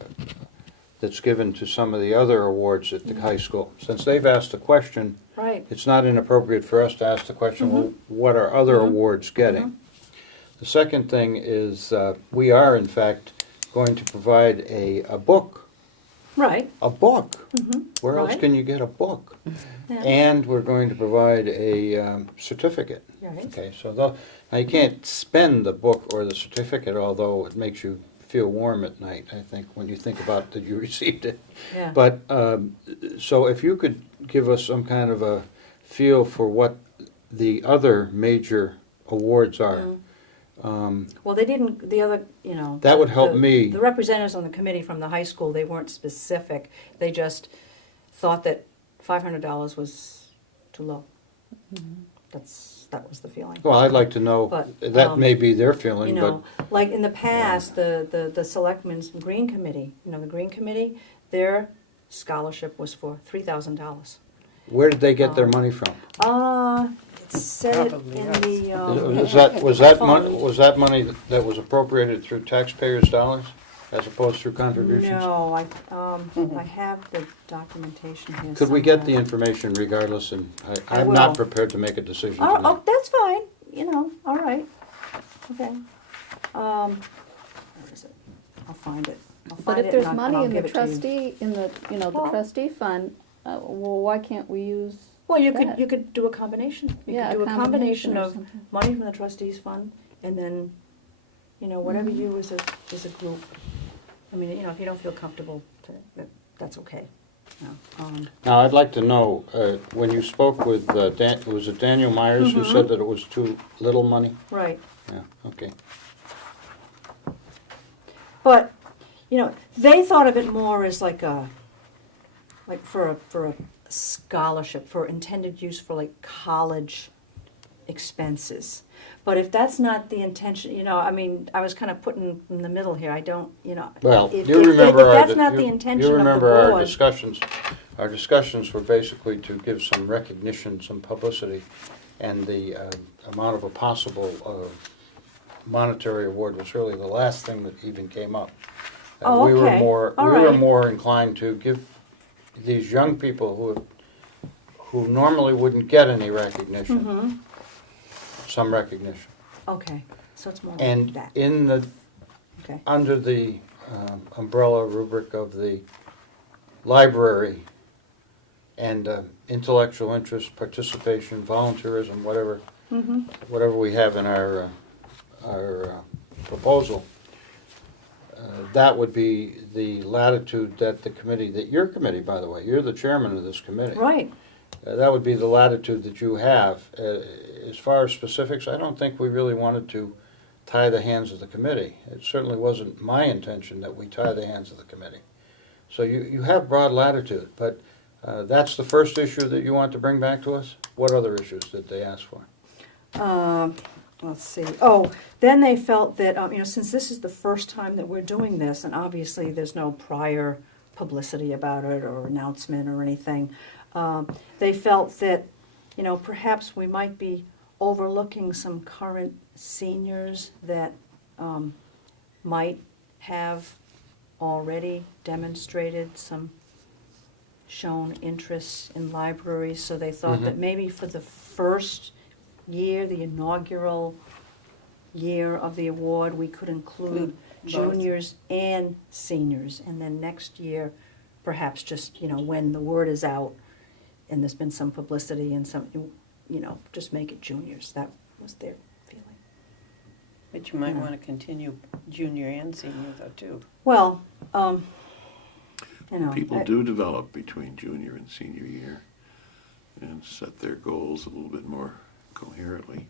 that's given to some of the other awards at the high school. Since they've asked the question, Right. it's not inappropriate for us to ask the question, well, what are other awards getting? The second thing is we are, in fact, going to provide a book. Right. A book. Where else Right. can you get a book? Yeah. And we're going to provide a certificate. Right. Okay, so now you can't spend the book or the certificate, although it makes you feel warm at night, I think, when you think about that you received it. Yeah. But, so if you could give us some kind of a feel for what the other major awards are. Well, they didn't, the other, That would help the- me. The representatives on the committee from the high school, they weren't specific. They just thought that $500 was too low. That was the feeling. Well, I'd like to know, But, that may be their You feeling, but know, like in the past, the selectmen's Green Committee, the Green Committee, their scholarship was for $3,000. where did they get their money from? It said Probably in us. the, Was that money that was appropriated through taxpayers' dollars as opposed through contributions? no, I have the documentation here Could we get the somewhere. information regardless, and I I'm not will. prepared to make a decision Oh, tonight. that's fine, all right, okay. Where is it? I'll find it. I'll But find if it there's and I'll money in the give it to you. trustee, the Well- trustee fund, well, why can't we use Well, you that? could do a combination. You Yeah, could do a combination or of something. money from the trustees fund, and then, whatever Mm-hmm. you as a group. I mean, if you don't feel comfortable, that's okay. Now, I'd like to know, when you spoke with, was it Daniel Myers who said that it was too little money? Right, Yeah, okay. but, they thought of it more as like for a scholarship, for intended use for like college expenses. But if that's not the intention, I was kind of putting in the middle here. I don't, Well, if you remember that's not the intention you of the remember our board. discussions. Our discussions were basically to give some recognition, some publicity, and the amount of a possible monetary award was really the last thing that even came up. Oh, We were okay. more All we were right. more inclined to give these young people who normally wouldn't get any recognition Mhm. some recognition. Okay, so it's more like And that. in the Okay. under the umbrella rubric of the library and intellectual interest, participation, volunteerism, whatever we have in our proposal, that would be the latitude that the committee, that your committee, by the way, you're the chairman of this committee. Right. That would be the latitude that you have. As far as specifics, I don't think we really wanted to tie the hands of the committee. It certainly wasn't my intention that we tie the hands of the committee. So you have broad latitude, but that's the first issue that you want to bring back to us? What other issues did they ask for? Let's see. Oh, then they felt that, since this is the first time that we're doing this, and obviously there's no prior publicity about it or announcement or anything, they felt that, perhaps we might be overlooking some current seniors that might have already demonstrated some shown interest in libraries, so they thought that maybe for the first year, the inaugural year of the award, we could include Both. juniors and seniors, and then next year, perhaps just, when the word is out, and there's been some publicity and some, just make it juniors. That was their feeling. But you might Yeah. want to continue junior and senior though, too. Well, People do develop between junior and senior year and set their goals a little bit more coherently.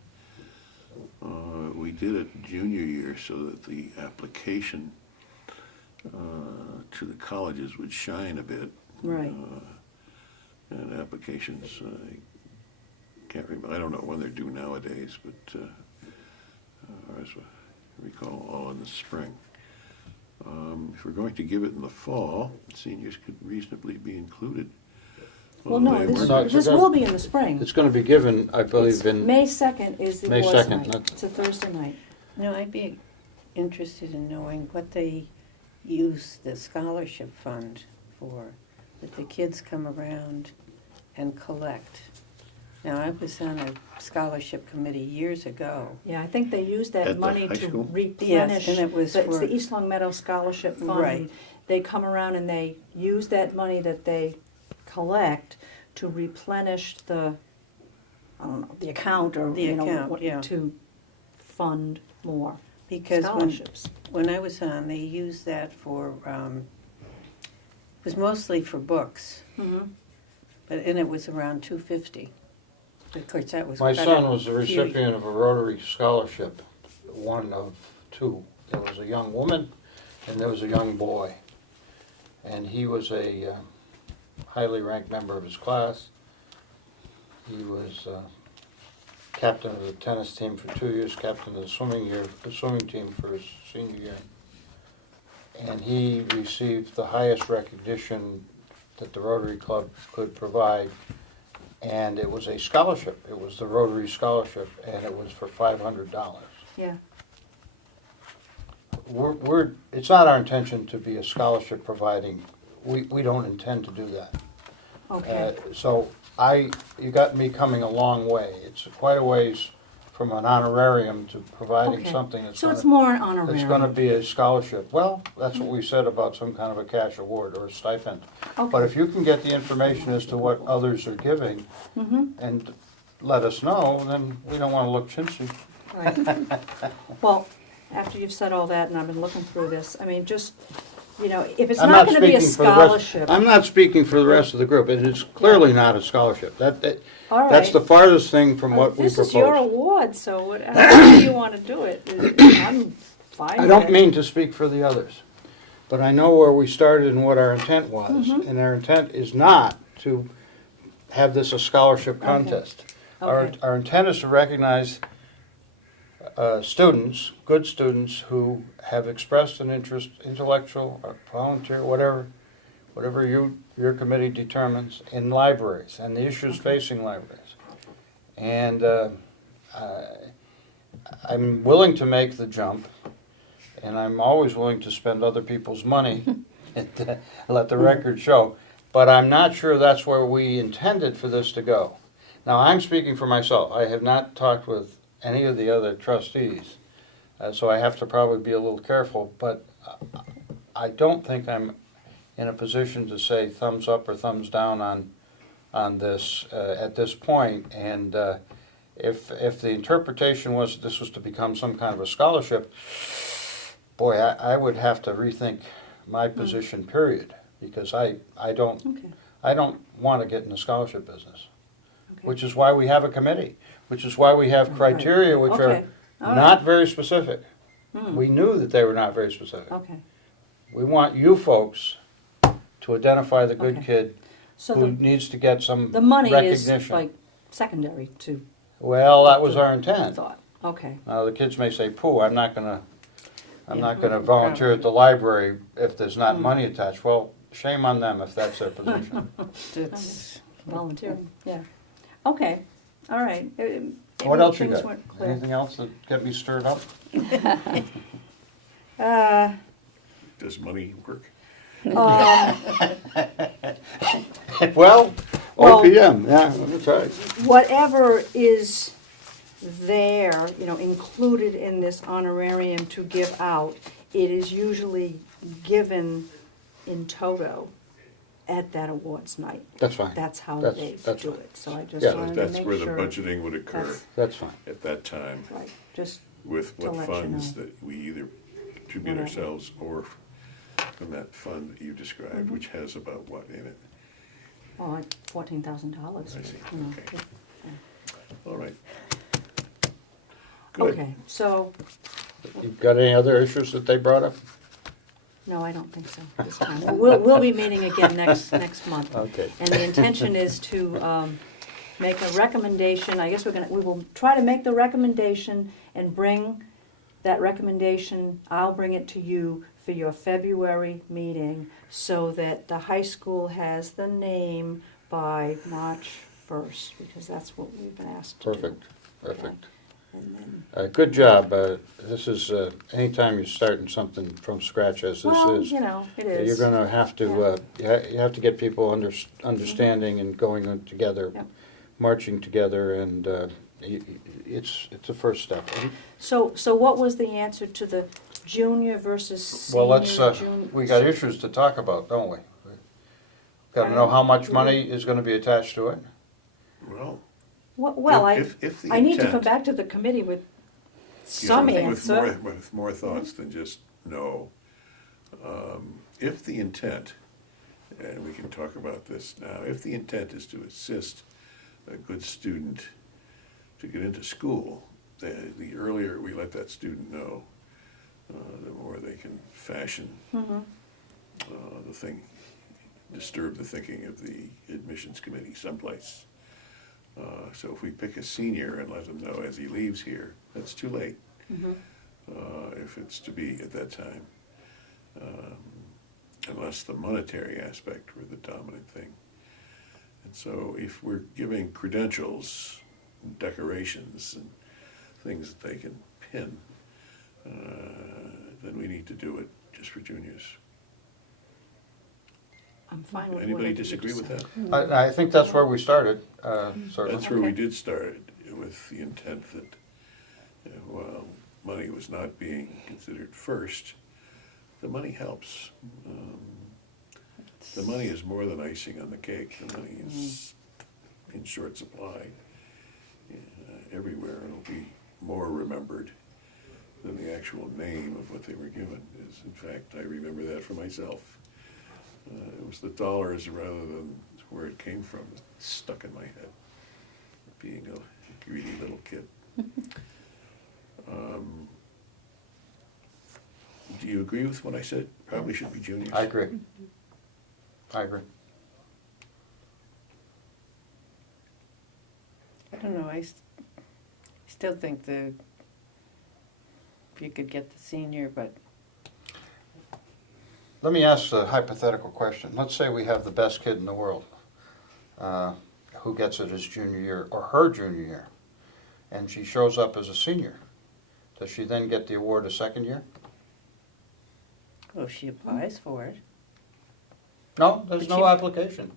We did it junior year so that the application to the colleges would shine a bit. Right. And applications, I can't remember, I don't know when they're due nowadays, but as I recall, all in the spring. If we're going to give it in the fall, seniors could reasonably be included. Well, no, they this, weren't- No, this will be in the spring. It's gonna be given, I It's believe, in, May 2nd is the May awards 2nd, night. not- It's a Thursday night. No, I'd be interested in knowing what they use the scholarship fund for, that the kids come around and collect. Now, I was on a scholarship committee years ago. Yeah, I think they use that At the money high to school? replenish. Yes, and it was It's for- the East Long Meadow Scholarship Fund. Right. They come around and they use that money that they collect to replenish the, I don't know, the account or, The account, what- yeah. to fund more Because scholarships. when I was on, they used that for, it was mostly for books, Mhm. and it was around $250. Of course, that was. my quite son a was the few- recipient of a Rotary Scholarship, one of two. There was a young woman and there was a young boy. And he was a highly ranked member of his class. He was captain of the tennis team for 2 years, captain of the swimming team for his senior year. And he received the highest recognition that the Rotary Club could provide. And it was a scholarship. It was the Rotary Scholarship, and it was for $500. Yeah, It's not our intention to be a scholarship providing. We don't intend to do that. okay. So you got me coming a long way. It's quite a ways from an honorarium to providing Okay. something that's So it's gonna, more an honorarium. that's gonna be a scholarship. Well, that's what we said about some kind of a cash award or a stipend. But Okay. if you can get the information as to what others are giving and let us know, then we don't wanna look chintzy. Right. Well, after you've said all that, and I've been looking through this, I mean, just, if it's I'm not gonna be a speaking for the rest- scholarship. I'm not speaking for the rest of the group. It is clearly not a scholarship. All That's the right. farthest thing from what we This propose. is your award, so however you want to do it, I'm fine I with don't it. mean to speak for the others, but I know where we started and what our intent was. Mm-hmm. And our intent is not to have this a scholarship contest. Okay. Our intent is to recognize students, good students, who have expressed an interest, intellectual or volunteer, whatever your committee determines, in libraries and the issues facing libraries. And I'm willing to make the jump, and I'm always willing to spend other people's money, and let the record show, but I'm not sure that's where we intended for this to go. Now, I'm speaking for myself. I have not talked with any of the other trustees, so I have to probably be a little careful, but I don't think I'm in a position to say thumbs up or thumbs down on this at this point. And if the interpretation was this was to become some kind of a scholarship, boy, I would have to rethink my position, period, because I don't Okay. want to get in the scholarship business, Okay. which is why we have a committee, which is why we have criteria which are Okay. All right. not very specific. Hmm. We knew that they were not very specific. Okay. We want you folks to identify the good Okay. kid So who the needs to get some money is recognition. like secondary to Well, that was our the intent. thought. Okay. Now, the kids may say, "Pooh, I'm not gonna Yeah. volunteer at the library if there's not money attached." Well, shame on them if that's their position. It's- Volunteering, yeah. Okay, all right. What else you Things got? weren't clear. Anything else that get me stirred up? Does money work? Well, Well- OPM, yeah, that's right. Whatever is there, included in this honorarium to give out, it is usually given in toto at that awards night. That's fine. That's how That's- they that's do fine. it, so I just Yeah. wanted to That's make where the sure. budgeting would occur That's That's fine. at that time, Right, just, with To what let you funds know. that we either contribute Whatever. ourselves or from that fund that you described, which has about what in it? well, like $14,000. I see, you know, okay. All right. Good. Okay, so, You got any other issues that they brought up? no, I don't think so this time. We'll be meeting again next month. Okay. And the intention is to make a recommendation, I guess we will try to make the recommendation and bring that recommendation, I'll bring it to you for your February meeting, so that the high school has the name by March 1st, because that's what we've been asked to do. Perfect, perfect. And then, Good job. This is, anytime you're starting something from scratch as this well, is, it is. you're gonna have to, you have to get people understanding and going together, Yep. marching together, and it's a first step. So what was the answer to the junior versus Well, senior, let's, junior? we got issues to talk about, don't we? Got to know how much money is gonna be attached to it. Well, Well, if the I need to come intent- back to the committee with some with answer. with more thoughts than just no. If the intent, and we can talk about this now, if the intent is to assist a good student to get into school, the earlier we let that student know, the more they can fashion the thing, disturb the thinking of the admissions committee someplace. So if we pick a senior and let him know as he leaves here, that's too late. If it's to be at that time. Unless the monetary aspect were the dominant thing. And so if we're giving credentials, decorations, and things that they can pin, then we need to do it just for juniors. I'm fine with Anybody whatever you disagree with decide. that? I think that's where we started, certainly. That's where we Okay. did start, with the intent that, while money was not being considered first, the money helps. The money is more than icing on the cake. The money is in short supply everywhere. It'll be more remembered than the actual name of what they were given. In fact, I remember that for myself. It was the dollars rather than where it came from that stuck in my head, being a greedy little kid. Do you agree with what I said? Probably should be juniors. I agree. I agree. I don't know, still think if you could get the senior, but Let me ask a hypothetical question. Let's say we have the best kid in the world, who gets it his junior year, or her junior year, and she shows up as a senior. Does she then get the award a second year? if she applies for it. No, there's But no she- application.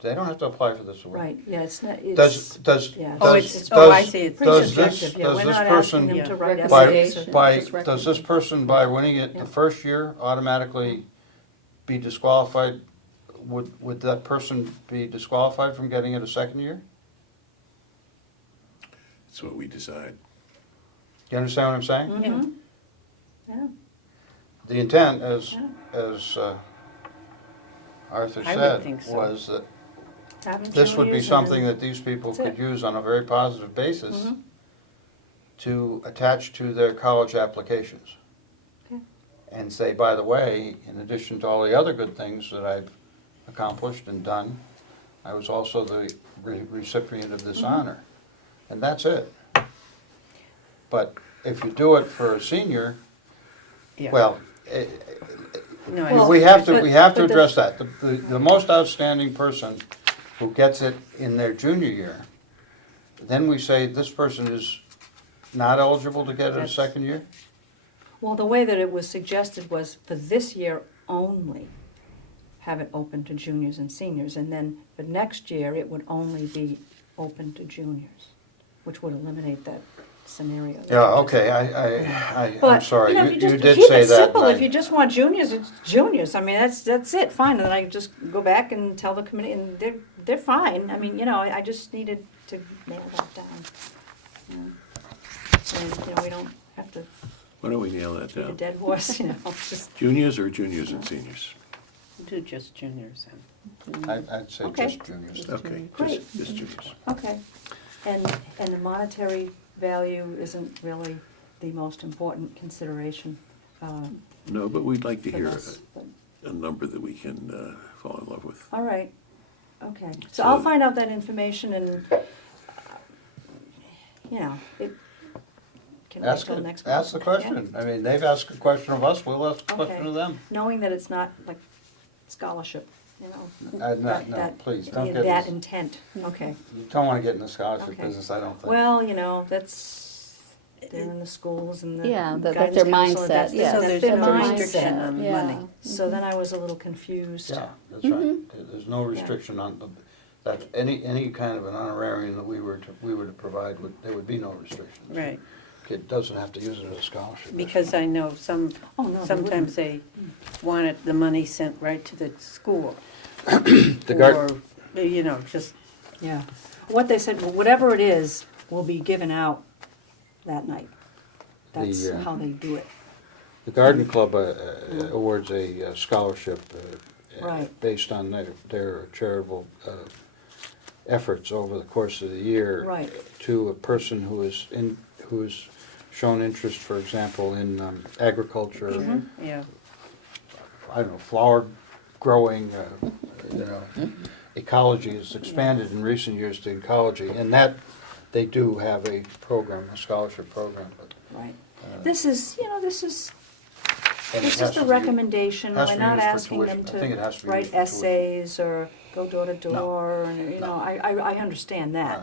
They don't have to apply for this award. Right, yeah, it's not, Does, yeah. Oh, does, it's, oh, I does, see, it's. Pretty does subjective, this, yeah, does we're this not asking person, them to write by, Recommendation. by, Just does this person, by winning it Yeah. the first year, automatically be disqualified? Would that person be disqualified from getting it a second year? That's what we decide. You understand what I'm saying? Mhm. Yeah, The intent, as, Yeah. as Arthur I would said, think so. was that having this would be juniors something and- that these people That's could it. use on a very positive basis Mhm. to attach to their college applications. Okay. And say, by the way, in addition to all the other good things that I've accomplished and done, I was also the recipient of this honor. And that's it. But if you do it for a senior, Yeah. well, No, I Well, we have to, but- we have to but the- address that. The most outstanding person who gets it in their junior year, then we say this person is not eligible to get it a That's- second year? Well, the way that it was suggested was for this year only. have it open to juniors and seniors, and then for next year, it would only be open to juniors, which would eliminate that scenario. that Yeah, you just- okay, I'm But, sorry, you know, you if you just did keep say it that. simple, and if you just want juniors, it's juniors. I mean, that's it, fine. And then I just go back and tell the committee, and they're fine. I mean, you know, I just needed to nail that down. And, you know, we don't have to Why don't we nail that beat a down? dead horse, you know, just, Juniors or juniors and seniors? Do just juniors then. I'd say Okay. just juniors. Okay, Great. just juniors. okay. And the monetary value isn't really the most important consideration No, but we'd like to for hear this. But- a number that we can fall in love with. All right, okay. So So- I'll find out that information and, you know, can wait Ask till it, next ask the month. question. I mean, they've asked a question of us, we'll ask a question Okay. of them. Knowing that it's not like scholarship, you know. No, please, don't get That this. intent, okay. You don't wanna get in the scholarship Okay. business, I don't think. Well, you know, they're in the schools and the Yeah, that's guidance their counselor, mindset, yeah. So that's there's their no mindset. restriction on Yeah. money. So then I was a little confused. Yeah, that's right. There's no restriction on, that, any kind of an honorarium that we were to provide, there would be no restrictions. Right, Kid doesn't have to use it as a scholarship. because I know Oh, no, they sometimes they wanted the money sent right to the school. The guard, Or, you know, just, Yeah. What they said, well, whatever it is, will be given out that night. That's The, how they do it. the garden club awards a scholarship Right. based on their charitable efforts over the course of the year. Right. To a person who is shown interest, for example, in agriculture, yeah, I don't know, flower growing, you know, ecology has expanded in recent years to ecology, and that, they do have a program, a scholarship program, but. Right. This is, you know, this is and it This has is the to be- recommendation, has we're to be not used for asking them tuition. I think it has to to be write used for tuition. essays or go door to door, and, you No. know, I understand that.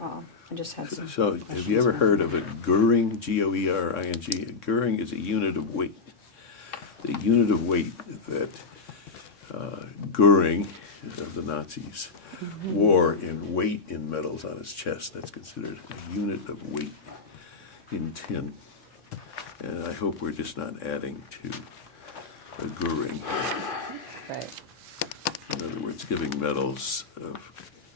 Uh, I just had some So, have you questions ever about heard of a Goering, G-O-E-R-I-N-G? Goering is a unit of weight. The unit of weight that Goering, of the Nazis, wore in weight in medals on his chest. That's considered a unit of weight in tin. And I hope we're just not adding to a Goering. right. In other words, giving medals of,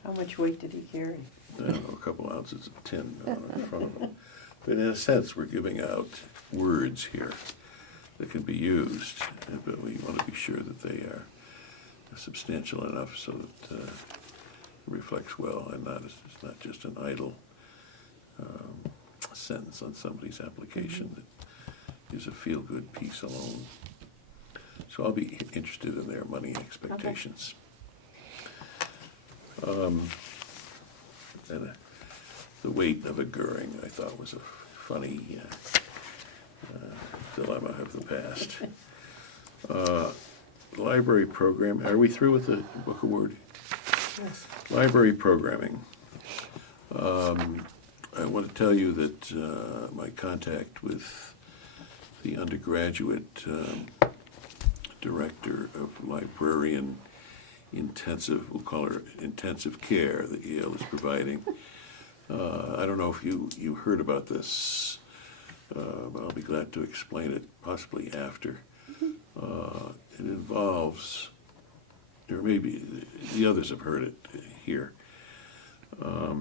How much weight did he carry? I don't know, a couple ounces of tin on the front of them. But in a sense, we're giving out words here that can be used, but we want to be sure that they are substantial enough so that it reflects well and it's not just an idle sentence on somebody's application that is a feel-good piece alone. So I'll be interested in their money expectations. And the weight of a Goering, I thought, was a funny dilemma of the past. Library program, are we through with the book award? Yes. Library programming. I want to tell you that my contact with the undergraduate director of librarian intensive, we'll call her intensive care that Yale is providing. I don't know if you heard about this, but I'll be glad to explain it possibly after. It involves, or maybe the others have heard it here, but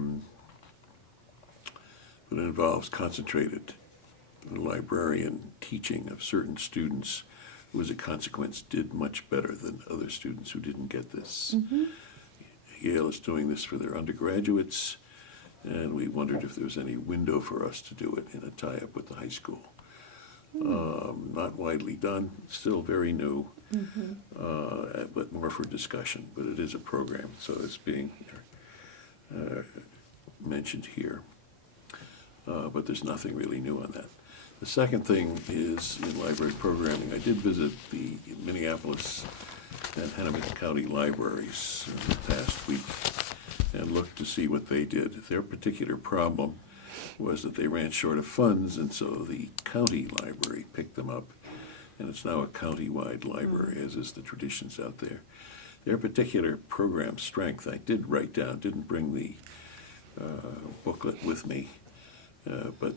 it involves concentrated librarian teaching of certain students who, as a consequence, did much better than other students who didn't get this. Yale is doing this for their undergraduates, and we wondered if there was any window for us to do it in a tie-up with the high school. Not widely done, still very new, but more for discussion. But it is a program, so it's being mentioned here. But there's nothing really new on that. The second thing is in library programming. I did visit the Minneapolis and Hennepin County libraries the past week and looked to see what they did. Their particular problem was that they ran short of funds, and so the county library picked them up and it's now a county-wide library, as is the traditions out there. Their particular program strength, I did write down, didn't bring the booklet with me, but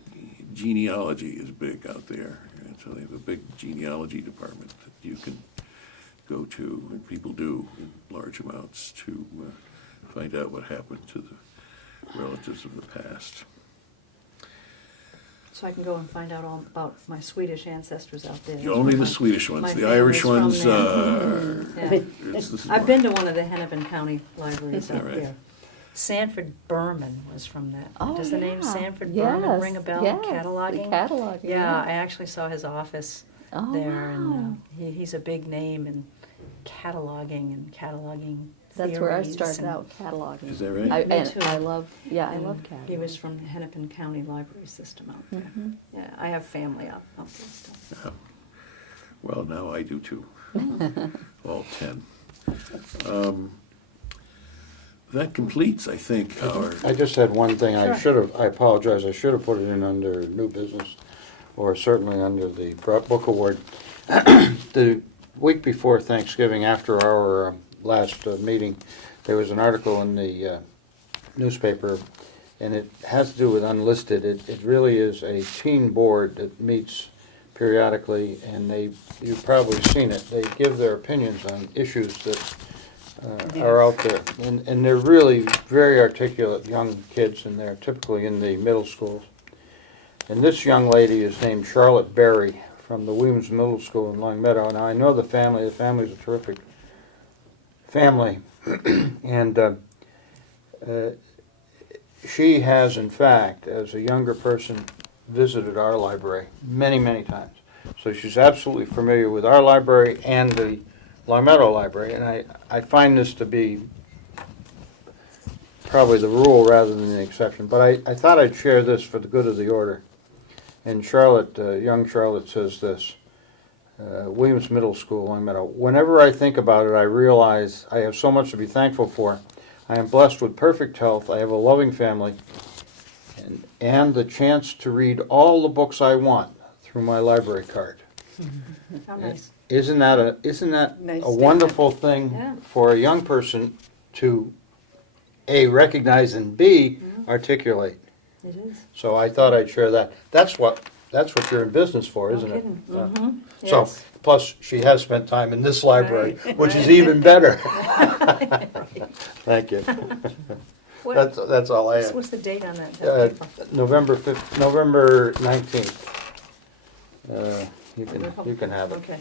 genealogy is big out there. And so they have a big genealogy department that you can go to, and people do in large amounts, to find out what happened to the relatives of the past. So I can go and find out all about my Swedish ancestors out there. Only the My- Swedish ones, my the Irish family's from ones, there. Yeah. it's the I've been to one of the Hennepin County libraries All out right. there. Sanford Berman was from that. Oh, Does the name yeah. Sanford Berman Yes, ring a bell? yes, Cataloging? Cataloging, Yeah, yeah. I actually saw his office Oh, there, and wow. he's a big name in cataloging That's where I theories started and- out cataloging. Is that right? I Me too. I love, yeah, I and love cataloging. He was from the Hennepin County Library System out there. Mhm. Yeah, I have family up there still. Well, now I do too. All 10. That completes, I think, our, I just had one thing, Sure. I apologize, I should have put it in under new business, or certainly under the book award. The week before Thanksgiving, after our last meeting, there was an article in the newspaper, and it has to do with unlisted. It really is a teen board that meets periodically, and you've probably seen it, they give their opinions on issues that are out there. And they're really very articulate young kids, and they're typically in the middle schools. And this young lady is named Charlotte Berry from the Williams Middle School in Long Meadow. Now, I know the family's a terrific family. And she has, in fact, as a younger person, visited our library many, many times. So she's absolutely familiar with our library and the Long Meadow Library. And I find this to be probably the rule rather than the exception. But I thought I'd share this for the good of the order. And Charlotte, young Charlotte says this, Williams Middle School, Long Meadow. Whenever I think about it, I realize I have so much to be thankful for. I am blessed with perfect health. I have a loving family and the chance to read all the books I want through my library card. How nice. Isn't that Nice a wonderful thing Yeah. for a young person to A, recognize, and B, articulate? It is. So I thought I'd share that. That's what you're in business for, No isn't it? kidding. Mhm. So, Yes. plus she has spent time in this library, which is even better. Thank you. What- That's all I have. What's the date on that? November 19th. You can have it. Okay.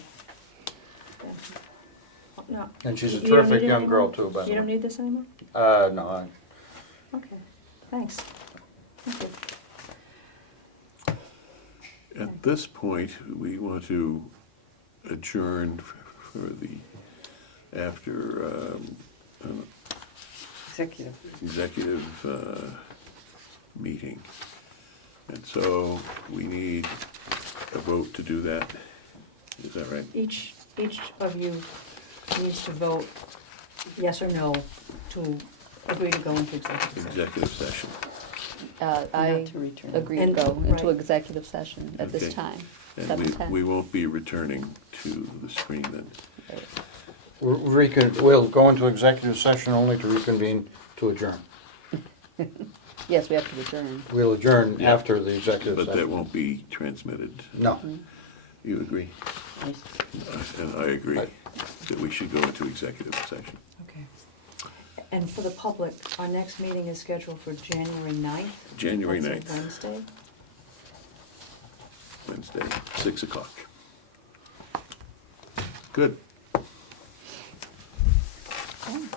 Yeah. No. And she's a You don't terrific need it young girl anymore? too, by the You don't way. need this anymore? No, Okay, thanks. Thank you. at this point, we want to adjourn for the, after Executive. executive meeting. And so we need a vote to do that. Is that right? Each of you needs to vote yes or no to agree to go into executive session. Executive session. I Not to return. agree to And- go into right. executive session at this Okay. time, And 7:10. we won't be returning to the screen then. we'll go into executive session only to reconvene to adjourn. Yes, we have to adjourn. We'll adjourn Yeah. after the executive But that session. won't be transmitted. No. You agree? And I agree Right. that we should go into executive session. Okay. And for the public, our next meeting is scheduled for January 9th. January That's a 9th. Wednesday. Wednesday, 6 o'clock. Good. Oh.